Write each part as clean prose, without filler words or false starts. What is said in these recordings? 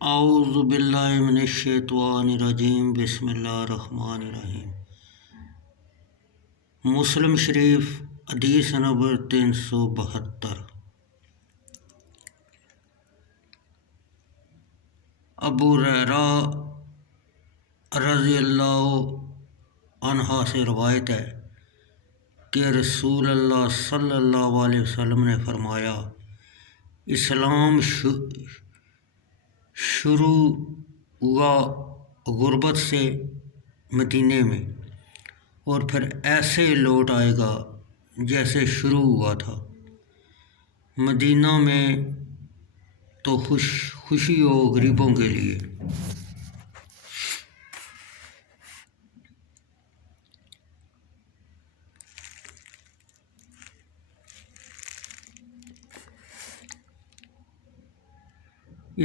اعوذ باللہ من الشیطان الرجیم بسم اللہ الرحمن الرحیم۔ مسلم شریف حدیث نمبر 372۔ ابو ہریرہ رضی اللہ عنہ سے روایت ہے کہ رسول اللہ صلی اللہ علیہ وسلم نے فرمایا، اسلام شروع ہوا غربت سے مدینے میں، اور پھر ایسے لوٹ آئے گا جیسے شروع ہوا تھا۔ مدینہ میں تو خوشی ہو غریبوں کے لیے۔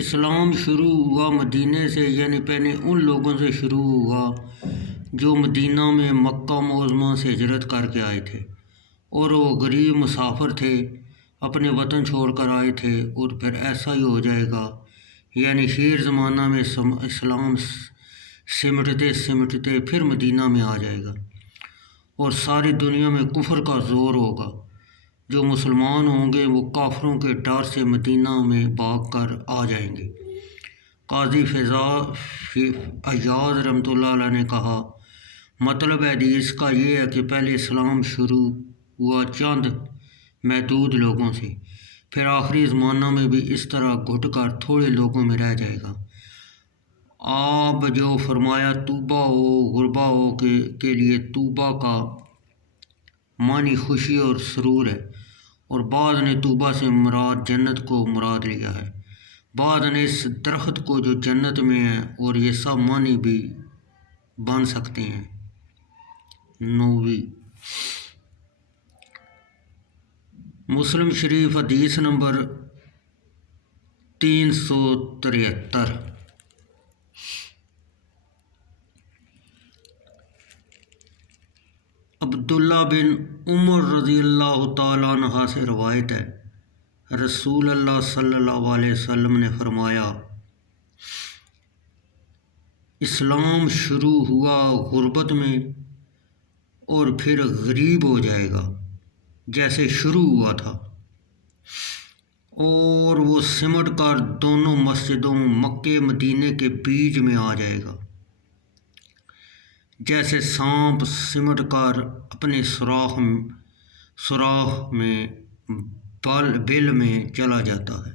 اسلام شروع ہوا مدینے سے، یعنی پہلے ان لوگوں سے شروع ہوا جو مدینہ میں مکہ معظمہ سے ہجرت کر کے آئے تھے، اور وہ غریب مسافر تھے، اپنے وطن چھوڑ کر آئے تھے۔ اور پھر ایسا ہی ہو جائے گا، یعنی خیر زمانہ میں اسلام سمٹتے سمٹتے پھر مدینہ میں آ جائے گا، اور ساری دنیا میں کفر کا زور ہوگا۔ جو مسلمان ہوں گے وہ کافروں کے ڈر سے مدینہ میں بھاگ کر آ جائیں گے۔ قاضی عیاض رحمۃ اللہ علیہ نے کہا، مطلب حدیث کا یہ ہے کہ پہلے اسلام شروع ہوا چند محدود لوگوں سے، پھر آخری زمانہ میں بھی اس طرح گھٹ کر تھوڑے لوگوں میں رہ جائے گا۔ آپ جو فرمایا طوبیٰ ہو غربا ہو کے لیے، طوبیٰ کا معنی خوشی اور سرور ہے، اور بعض نے طوبیٰ سے مراد جنت کو مراد لیا ہے، بعض نے اس درخت کو جو جنت میں ہے، اور یہ سب معنی بھی بن سکتے ہیں۔ نووی مسلم شریف حدیث نمبر 373۔ عبداللہ بن عمر رضی اللہ تعالیٰ عنہ سے روایت ہے، رسول اللہ صلی اللہ علیہ وسلم نے فرمایا، اسلام شروع ہوا غربت میں اور پھر غریب ہو جائے گا جیسے شروع ہوا تھا، اور وہ سمٹ کر دونوں مسجدوں مکے مدینے کے بیچ میں آ جائے گا، جیسے سانپ سمٹ کر اپنے سوراخ میں بل میں چلا جاتا ہے۔